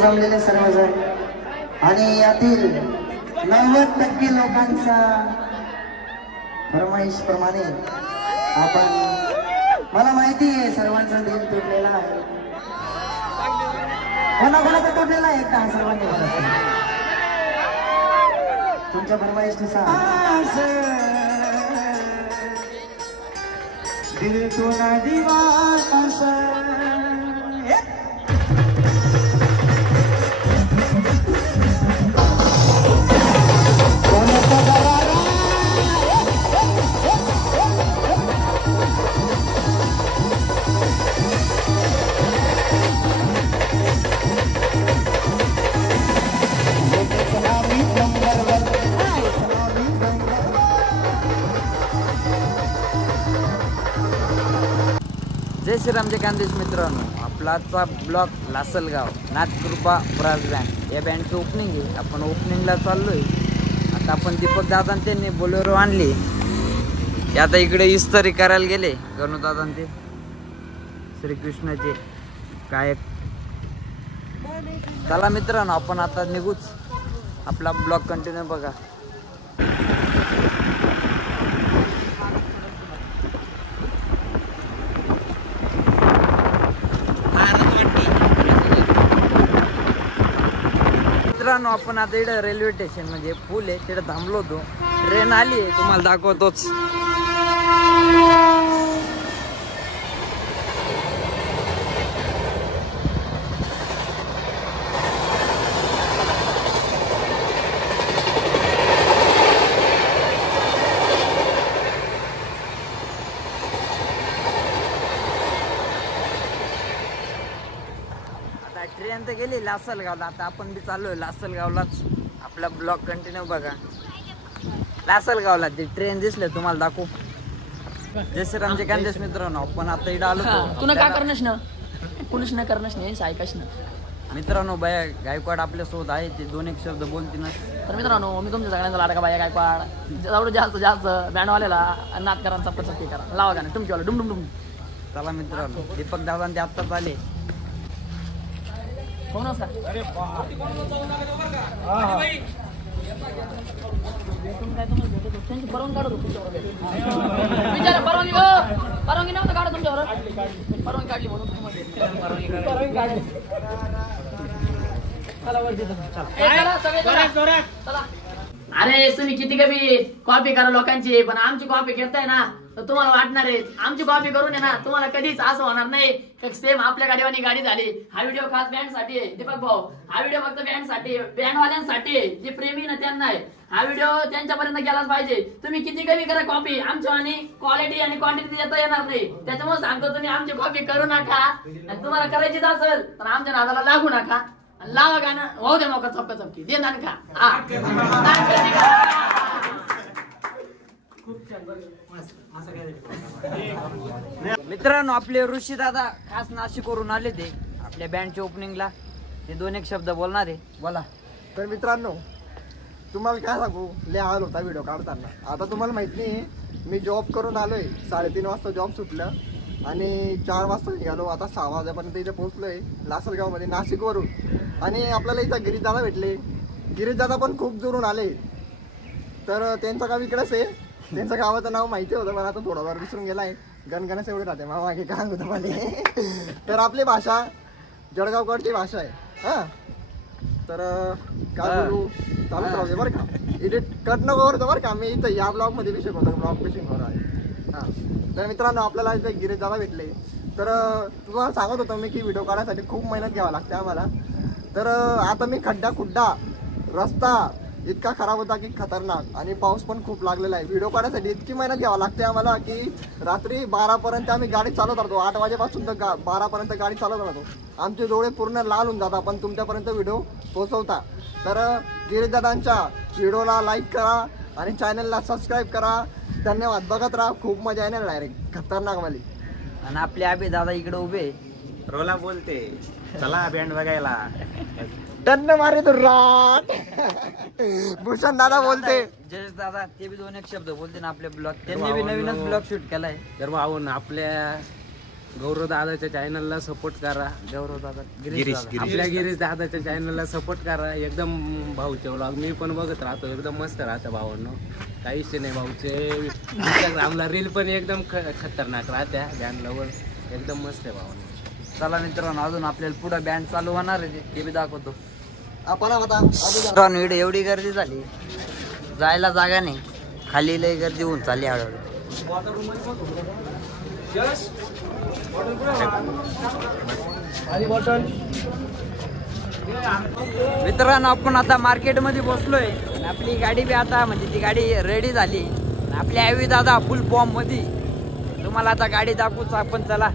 जमलेले सर्वजण आणि यातील 90% लोकांचा फरमाईश प्रमाणे आपण, मला माहिती आहे सर्वांचा दिल तुटलेला आहे, कोणाकोणाचा तुटलेला आहे का सर्वांनी मला तुमच्या फरमाईशनुसार दिल तुला दीवाना जय श्रीराम जय खानदेश मित्रांनो, आपला आजचा ब्लॉग लासलगाव नाथकृपा ब्रास बँड या बँडचं ओपनिंग आहे. आपण ओपनिंगला चाललोय. आता आपण दीपक दादा त्यांनी बोलेरो आणली, आता इकडे इस्त्री करायला गेले गणू दादा ते श्रीकृष्णाचे गायक. चला मित्रांनो आपण आता निघूच, आपला ब्लॉग कंटिन्यू बघा. मित्रांनो आपण आता इकडे रेल्वे स्टेशन म्हणजे पूल आहे तिथे थांबलो होतो. ट्रेन आली आहे, तुम्हाला दाखवतोच. ट्रेन तर गेली लासलगावला, आता आपण बी चाललोय लासलगावलाच. आपला ब्लॉग कंटिन्यू बघा. लासलगावला ती ट्रेन दिसले तुम्हाला दाखवू. जय श्रीराम जय खानदेश मित्रांनो, आपण आता इकडे आलो. तुला काय करणंच ना, कुणीच न करणंच नाही, ऐकायच ना. मित्रांनो बाया गायकवाड आपल्या सोबत आहे, ते दोन एक शब्द बोलतील. तर मित्रांनो मी तुमच्या सगळ्यांचा लाडका बाया गायकवाड. जेवढं जास्त जास्त बँडवाल्याला नाटकरांचा चपचपी करा, लावा गाणं तुमच्यावाला डुम डुम डुम. चला मित्रांनो दीपक दादा ते आत्ताच आले. कोण असता परवानगी काढतो तुमच्यावर, विचारा परवानगी परवानगी नव्हतं काढा तुमच्यावर, परवानगी काढली म्हणून परवानगी काढली. चला अरे तुम्ही किती कमी कॉपी करा लोकांची, पण आमची कॉपी घेताय ना तर तुम्हाला वाटणार आहे आमची कॉपी करून आहे ना, तुम्हाला कधीच असं होणार नाही सेम आपल्या गाडीवानी गाडी झाली. हा व्हिडिओ खास बँड साठी आहे दीपक भाऊ, हा व्हिडिओ फक्त बँड साठी, बँडवाल्यांसाठी आहे, जे प्रेमी ना त्यांना आहे. हा व्हिडिओ त्यांच्यापर्यंत गेलाच पाहिजे. तुम्ही किती कमी करा कॉपी, आमच्यावानी क्वालिटी आणि क्वांटिटी देता येणार नाही. त्याच्यामुळे सांगतो तुम्ही आमची कॉपी करू नका. तुम्हाला करायचीच असेल तर आमच्या नादाला लागू नका. लावा गाणं, वाहू दे मौका चपका चपकी दे ना का. मित्रांनो आपले ऋषी दादा खास नाशिकवरून आले, ते आपल्या बँडच्या ओपनिंगला. ते दोन एक शब्द बोलणार आहे, बोला. तर मित्रांनो तुम्हाला काय सांगू, लय हाल होता व्हिडिओ काढताना. आता तुम्हाला माहित नाही, मी जॉब करून आलोय, 3:30 वाजता जॉब सुटलं आणि 4 वाजता निघालो. आता 6 वाजेपर्यंत इथे पोहोचलोय लासलगावमध्ये नाशिकवरून. आणि आपल्याला इथं गिरीश दादा भेटले. गिरीश दादा पण खूप दुरून आले. तर त्यांचं गाव इकडेच आहे, त्यांचं गावाचं नाव माहिती होतं मला, आता थोडाफार विसरून गेला आहे. गणगणच एवढे राहते मला मागे काय होतं मला. तर आपली भाषा जळगावकडची भाषा आहे. हां तर काय बोलू, चालूच राहू दे बरं का. एडिट कट नको करतो बरं का. मी इथं या ब्लॉगमध्ये बी शिकवतो, ब्लॉग बी शिकवणार आहे. हां, तर मित्रांनो आपल्याला इथे गिरीश दादा भेटले. तर तुम्हाला सांगत होतो मी की व्हिडिओ काढण्यासाठी खूप मेहनत घ्यावी लागते आम्हाला. तर आता मी खड्डा रस्ता इतका खराब होता की खतरनाक, आणि पाऊस पण खूप लागलेला आहे. व्हिडिओ काढण्यासाठी इतकी मेहनत घ्यावी लागते आम्हाला की रात्री 12पर्यंत आम्ही गाडी चालवत राहतो. 8 वाजेपासून तर 12पर्यंत गाडी चालवत राहतो. आमचे डोळे पूर्ण लाल होऊन जातात पण तुमच्यापर्यंत व्हिडिओ पोहोचवता. तर गिरीश दादांच्या व्हिडिओला लाईक करा आणि चॅनलला सबस्क्राईब करा. धन्यवाद. बघत राहा, खूप मजा येणार डायरेक्ट खतरनाकवाली. आणि आपले आबे दादा इकडे उभे रोला बोलते, चला बँड बघायला. टन्न मारे तो राट. भूषण दादा बोलते, जयेश दादा ते बी 2 एक शब्द बोलते ना आपल्या ब्लॉग. त्यांनी बी नवीनच ब्लॉग शूट केलाय. तर भाऊन आपल्या गौरव दादाच्या चॅनलला सपोर्ट करा. गौरव दादा गिरीश दादा. आपल्या गिरीश दादाच्या चॅनलला सपोर्ट करा. एकदम भाऊचे व्लॉग मी पण बघत राहतो, एकदम मस्त राहतं भावांनो. काही विषय नाही. भाऊचे इंस्टाग्रामला रील पण एकदम खतरनाक राहत्या. बँडला एकदम मस्त आहे भावांनो. चला मित्रांनो, अजून आपल्याला पुढे बँड चालू होणार आहे ते बी दाखवतो. आपण आता मित्रांनो इकडे एवढी गर्दी झाली, जायला जागा नाही. खाली लय गर्दी होऊन चालली हळूहळू. मित्रांनो आपण आता मार्केटमध्ये बसलोय आणि आपली गाडी बी आता म्हणजे ती गाडी रेडी झाली. आपली आवी दादा फुल फॉर्म मध्ये. तुम्हाला आता गाडी दाखवूच आपण. चला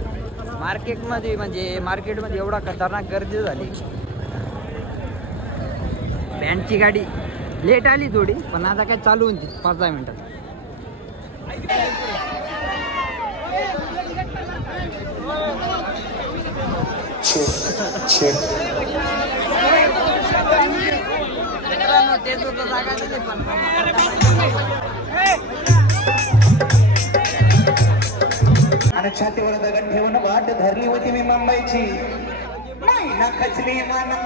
मार्केटमध्ये, म्हणजे मार्केटमध्ये एवढा खतरनाक गर्दी झाली. बँडची गाडी लेट आली थोडी, पण आता काय चालू होती 5-10 मिनिटात. मित्रांनो तेच होतं, जागा दिली पण आणि छातीवर दगड ठेवून वाट धरली होती मी मुंबईची. नाही ना खचली मला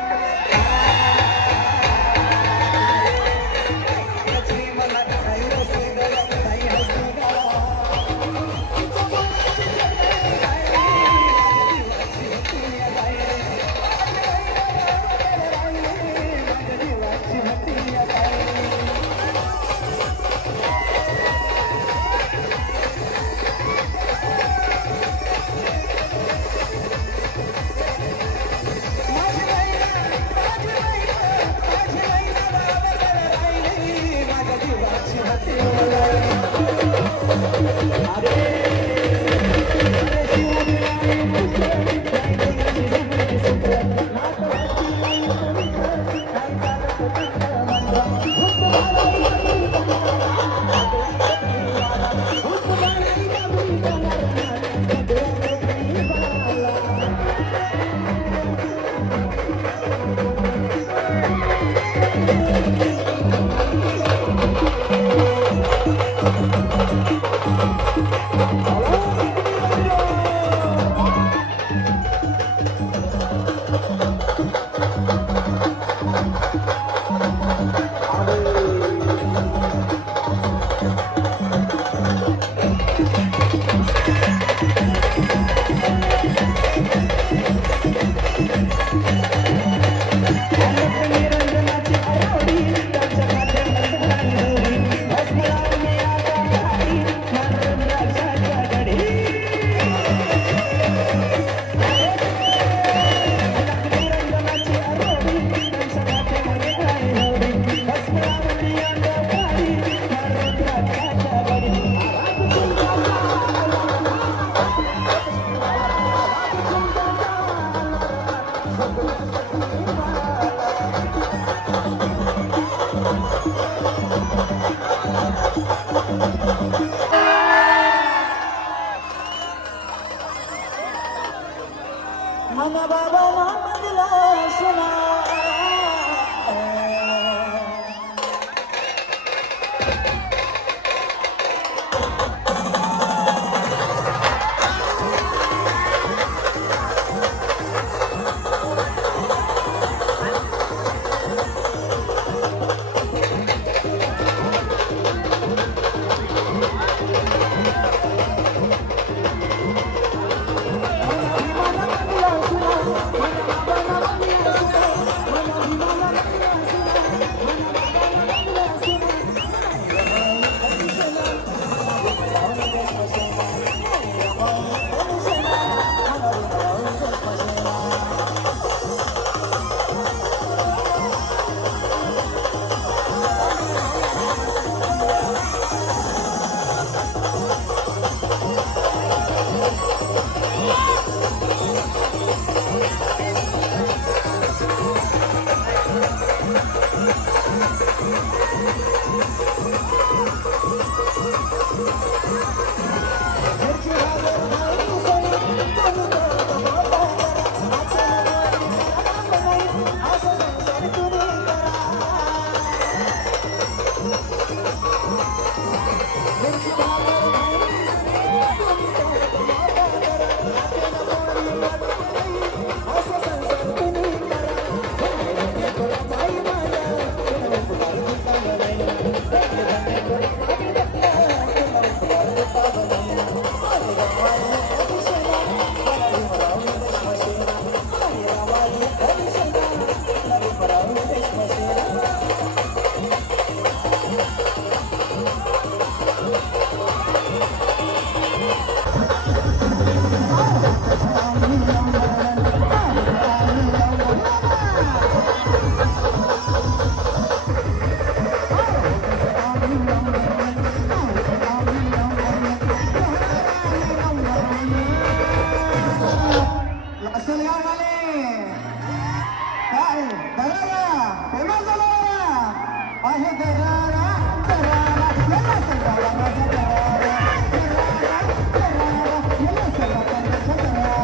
आहे दरारा दरारा याला सगळा माझा दरारा दरारा दरारा याला सगळा माझा दरारा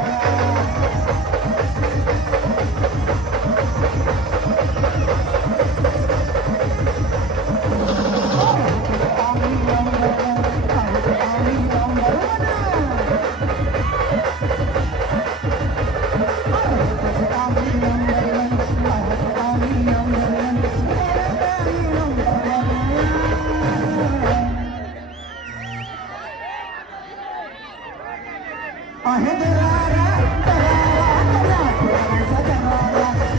आहे दरारा दरारा दरारा दरारा दरारा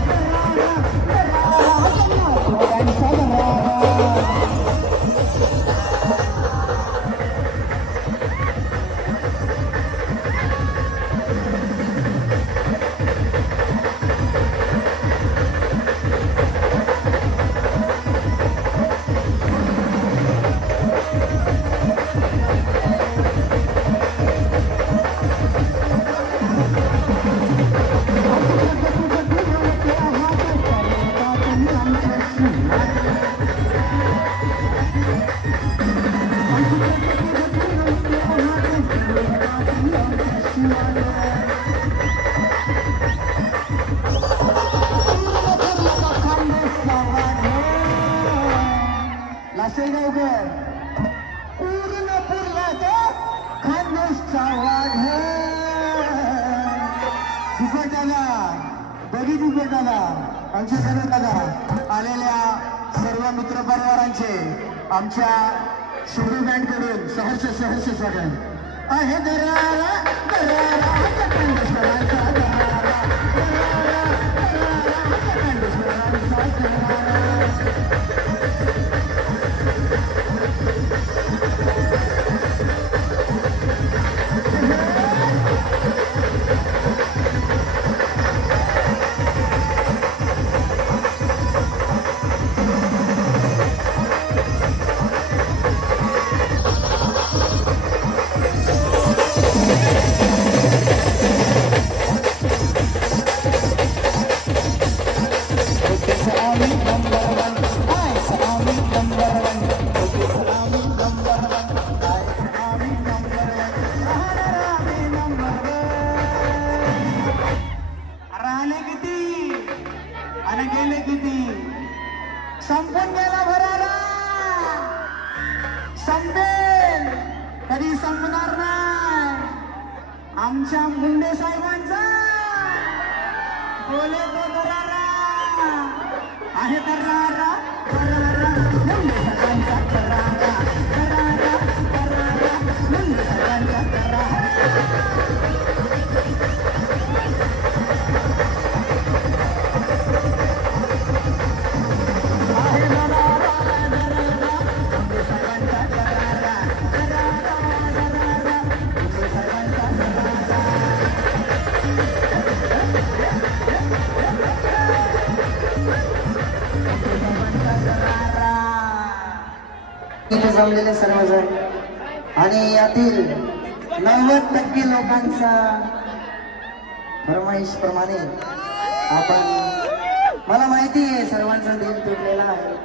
दरारा लासेगावकर पूर्ण पुरला तो खानदेशचा वाघ दुपटाला बगी दुपटाला आमच्या दादा आलेल्या सर्व मित्र परिवारांचे आमच्या शिवडी बँड कडून सहर्ष स्वागत आहे दरारा दरारा खानदेशकरांचा दरारा दरारा दरारा खानदेशकरांचा दरारा संपून गेला भरारा संपेल कधी संपणार नाही आमच्या मुंडे साहेबांचा बोले तो दरारा आहे दरारा दरारा मुंडे साहेबांचा दरारा दरारा दरारा मुंडे साहेबांचा दरारा इथे जमलेले सर्वजण आणि यातील 90% लोकांचा फरमाईश प्रमाणे आपण मला माहिती आहे सर्वांचा दिल तुटलेला आहे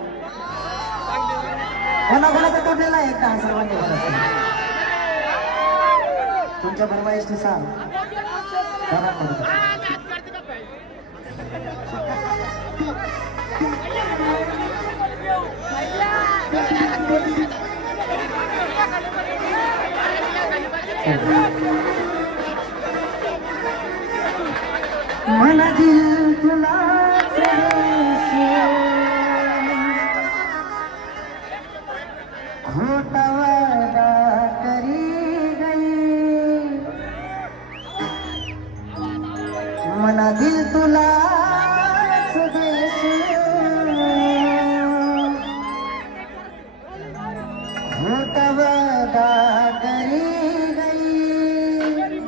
कोणाकोणाचा तुटलेला आहे का सर्वांनी तुमच्या फरमाईशनुसार मनातील तुला खोटा वादा करी गई मनातील तुला खोटा वादा करी गई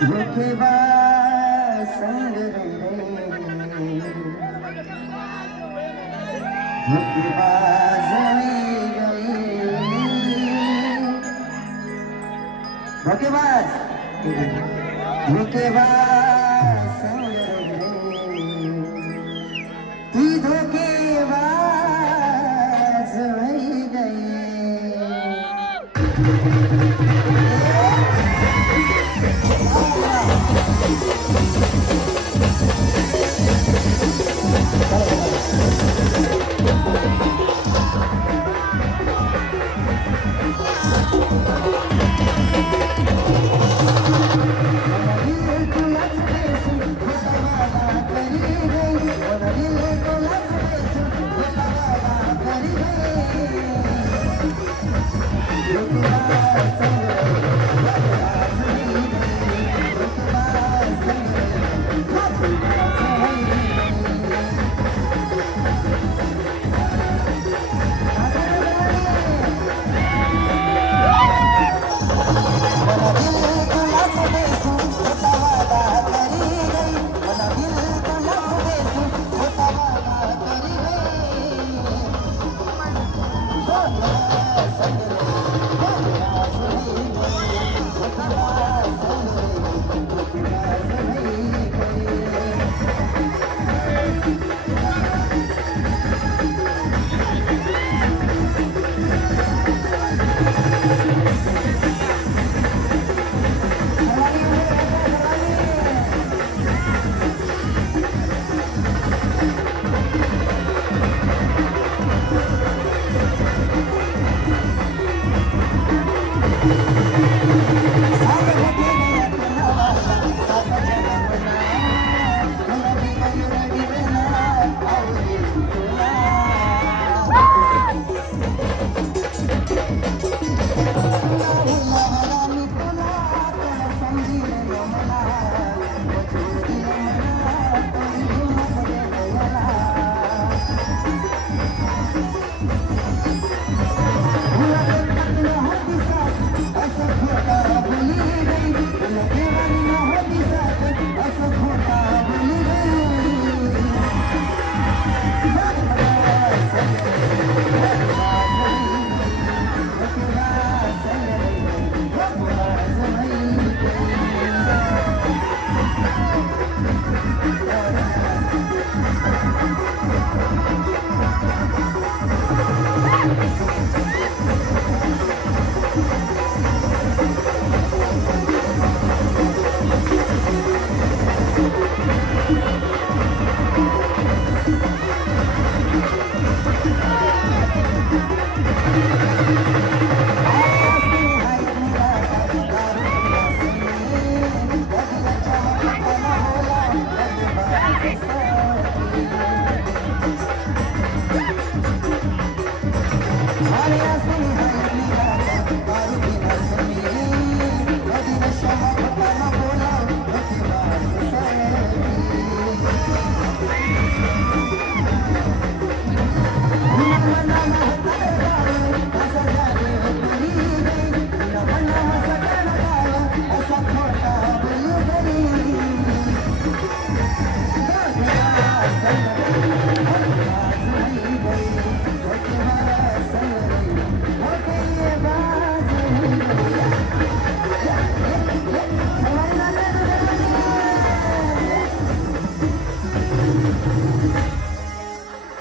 धोखेबाज संग रही धोखेबाज धोखेबाज धोखेबाज संग रही ती धोखेबाज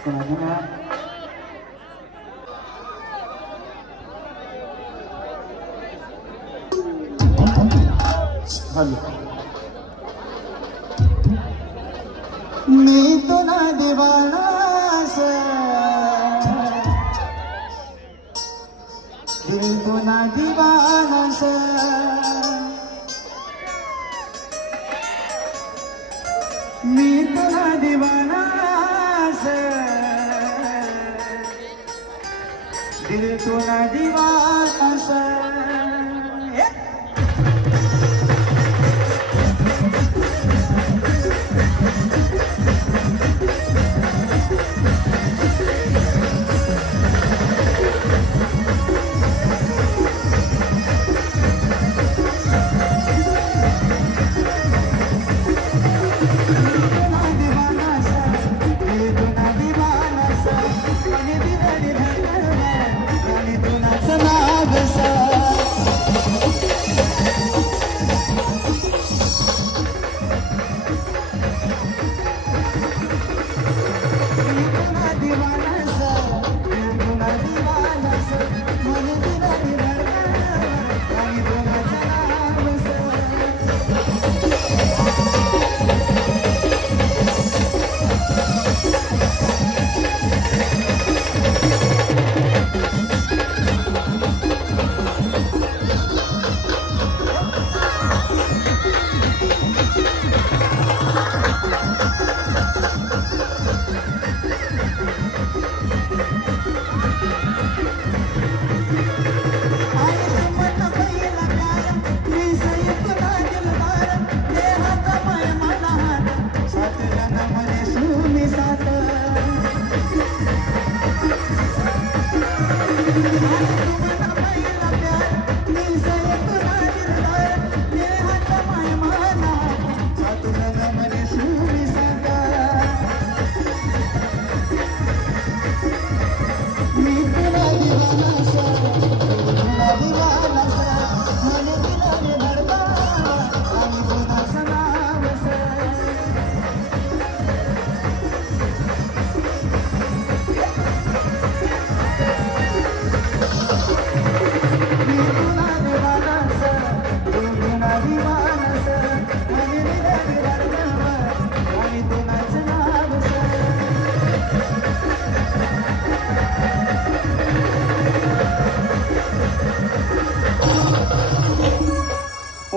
मी तुला दिवाना दिल तुला दिवाना मी तुला दिवाना दिल तुला दिवाना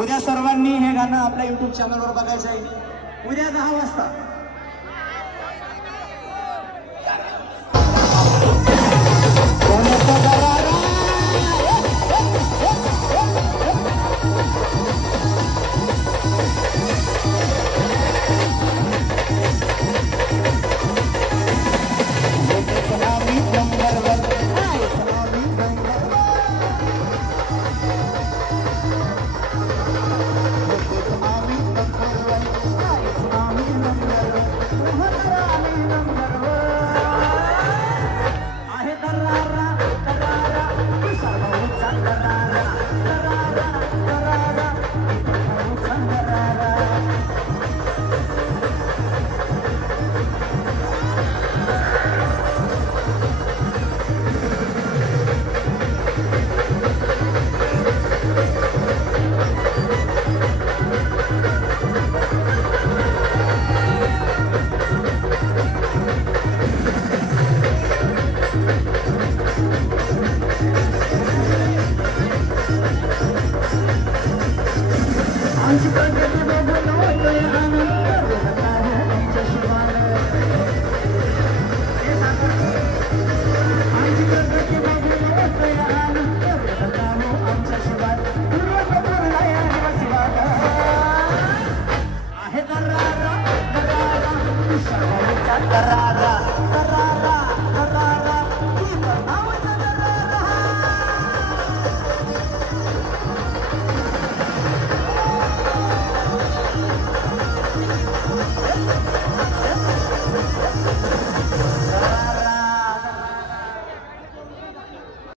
उद्या सर्वांनी हे गाणं आपल्या YouTube चॅनलवर बघायचं आहे उद्या 10 वाजता. Tarara, tarara,